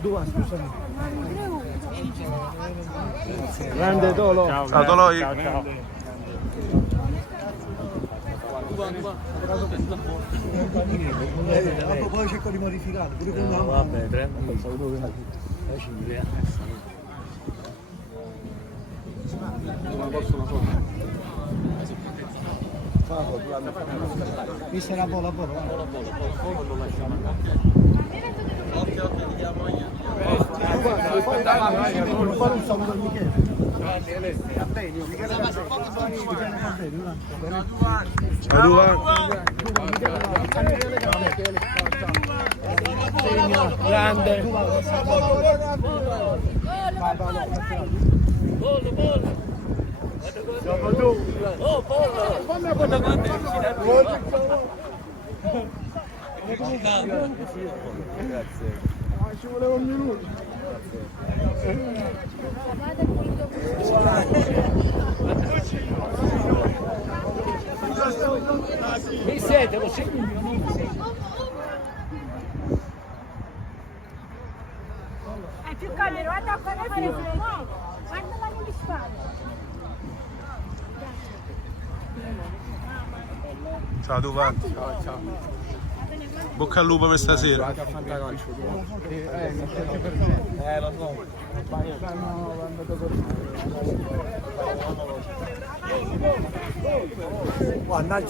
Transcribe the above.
Due, scusami. Grande Tolo. Ciao Toloi. Ciao. Dopo poi cerco di modificare, pure con una mano. Vabbè, 30. Qui sarà poi lavoro. Non fare un saluto a Michele. Ciao Duvan. Grande. Ci voleva un minuto. Mi siete, lo segno. È più caldo, guarda come fare no? Guarda la mia spalla. Ciao Duvan. Ciao. Bocca al lupo per stasera. Lo so. Guarda,